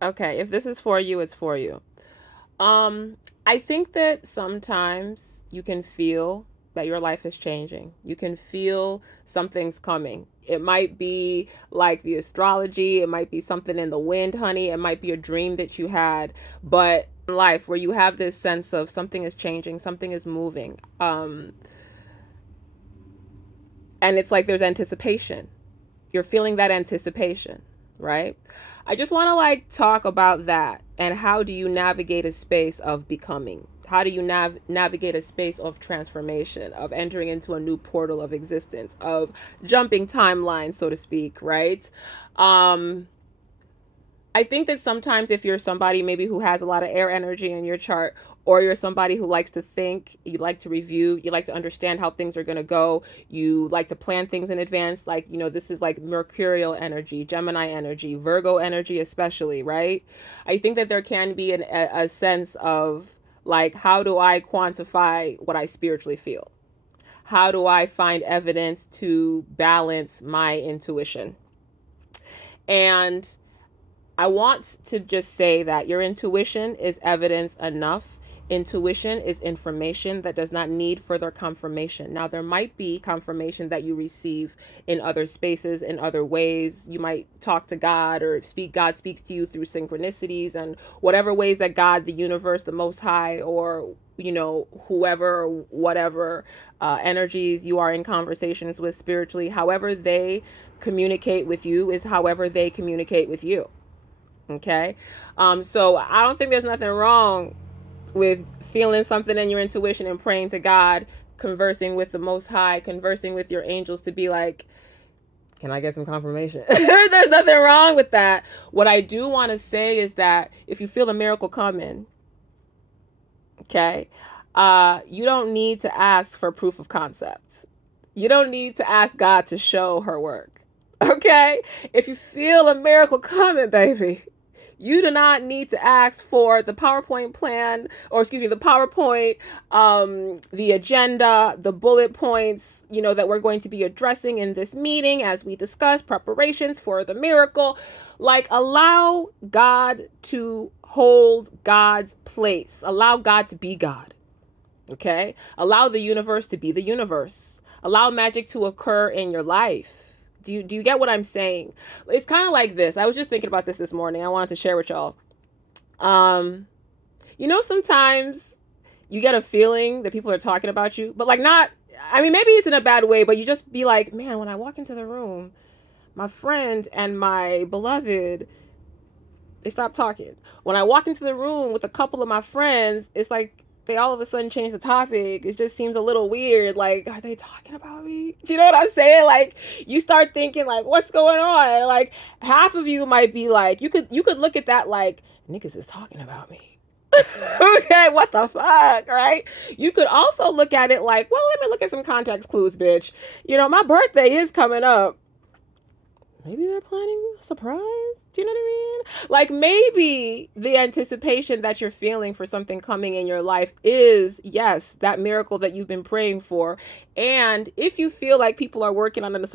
Okay, if this is for you, it's for you. I think that sometimes you can feel that your life is changing. You can feel something's coming. It might be like the astrology, it might be something in the wind, honey, it might be a dream that you had, but in life where you have this sense of something is changing, something is moving. And it's like there's anticipation. You're feeling that anticipation, right? I just want to like talk about that and how do you navigate a space of becoming? How do you navigate a space of transformation, of entering into a new portal of existence, of jumping timelines, so to speak, right? Um, I think that sometimes if you're somebody maybe who has a lot of air energy in your chart, or you're somebody who likes to think, you like to review, you like to understand how things are going to go, you like to plan things in advance, like, you know, this is like Mercurial energy, Gemini energy, Virgo energy, especially, right? I think that there can be a sense of like, how do I quantify what I spiritually feel? How do I find evidence to balance my intuition? And I want to just say that your intuition is evidence enough. Intuition is information that does not need further confirmation. Now, there might be confirmation that you receive in other spaces, in other ways. You might talk to God or God speaks to you through synchronicities and whatever ways that God, the universe, the Most High, or you know, whoever, whatever energies you are in conversations with spiritually, however they communicate with you is however they communicate with you. Okay. So I don't think there's nothing wrong with feeling something in your intuition and praying to God, conversing with the Most High, conversing with your angels to be like, can I get some confirmation? There's nothing wrong with that. What I do want to say is that if you feel a miracle coming, okay, you don't need to ask for proof of concept. You don't need to ask God to show her work. Okay? If you feel a miracle coming, baby, you do not need to ask for the PowerPoint plan, or excuse me, the PowerPoint, the agenda, the bullet points, you know, that we're going to be addressing in this meeting as we discuss preparations for the miracle. Like, allow God to hold God's place. Allow God to be God. Okay? Allow the universe to be the universe. Allow magic to occur in your life. Do you get what I'm saying? It's kind of like this. I was just thinking about this morning. I wanted to share with y'all. You know, sometimes you get a feeling that people are talking about you, but like not, I mean, maybe it's in a bad way, but you just be like, man, when I walk into the room, my friend and my beloved, they stop talking. When I walk into the room with a couple of my friends, it's like they all of a sudden change the topic. It just seems a little weird. Like, are they talking about me? Do you know what I'm saying? Like, you start thinking like, what's going on? Like, half of you might be like, you could look at that like, niggas is talking about me. Okay, what the fuck, right? You could also look at it like, well, let me look at some context clues, bitch. You know, my birthday is coming up. Maybe they're planning a surprise. Do you know what I mean? Like, maybe the anticipation that you're feeling for something coming in your life is, yes, that miracle that you've been praying for. And if you feel like people are working on a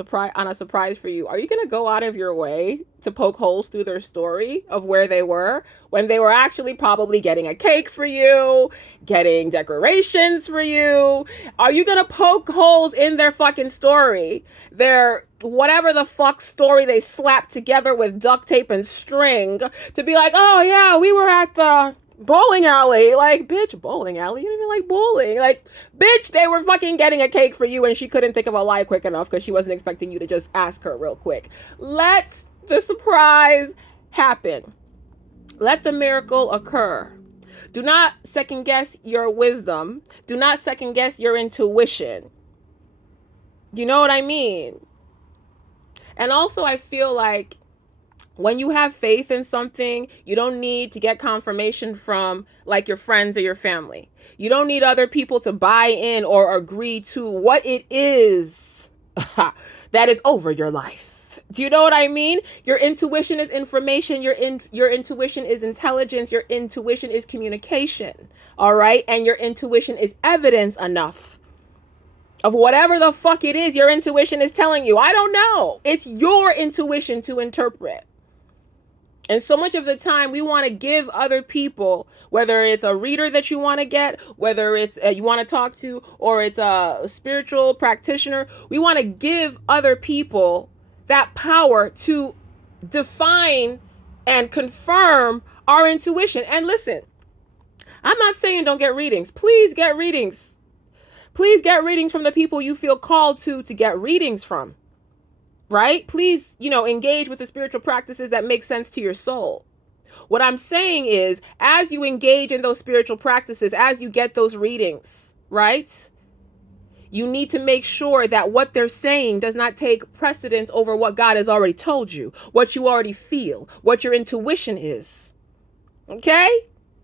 surprise for you, are you going to go out of your way to poke holes through their story of where they were when they were actually probably getting a cake for you, getting decorations for you? Are you going to poke holes in their fucking story? Their whatever the fuck story they slapped together with duct tape and string to be like, oh yeah, we were at the bowling alley. Like, bitch, bowling alley? You don't even like bowling. Like, bitch, they were fucking getting a cake for you and she couldn't think of a lie quick enough because she wasn't expecting you to just ask her real quick. Let the surprise happen. Let the miracle occur. Do not second guess your wisdom. Do not second guess your intuition. You know what I mean? And also, I feel like when you have faith in something, you don't need to get confirmation from like your friends or your family. You don't need other people to buy in or agree to what it is that is over your life. Do you know what I mean? Your intuition is information. Your intuition is intelligence. Your intuition is communication. All right? And your intuition is evidence enough of whatever the fuck it is your intuition is telling you. I don't know. It's your intuition to interpret. And so much of the time we want to give other people, whether it's a reader that you want to get, whether it's you want to talk to, or it's a spiritual practitioner, we want to give other people that power to define and confirm our intuition. And listen, I'm not saying don't get readings. Please get readings. Please get readings from the people you feel called to get readings from. Right? Please, engage with the spiritual practices that make sense to your soul. What I'm saying is, as you engage in those spiritual practices, as you get those readings, right? You need to make sure that what they're saying does not take precedence over what God has already told you, what you already feel, what your intuition is. Okay?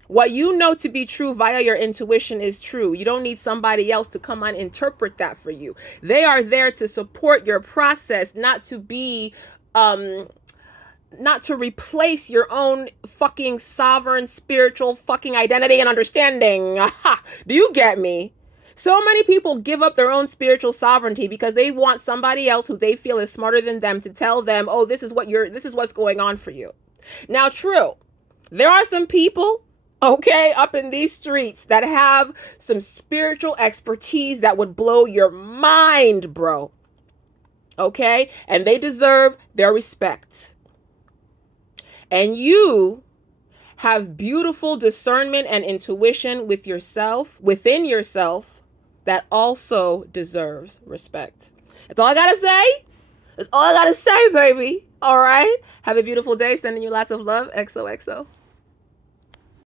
What you know to be true via your intuition is true. You don't need somebody else to come and interpret that for you. They are there to support your process, not to be, not to replace your own fucking sovereign spiritual fucking identity and understanding. Do you get me? So many people give up their own spiritual sovereignty because they want somebody else who they feel is smarter than them to tell them, oh, this is what's going on for you. Now, true, there are some people, okay, up in these streets that have some spiritual expertise that would blow your mind, bro. Okay? And they deserve their respect. And you have beautiful discernment and intuition within yourself, that also deserves respect. That's all I gotta say. That's all I gotta say, baby. All right? Have a beautiful day. Sending you lots of love. XOXO.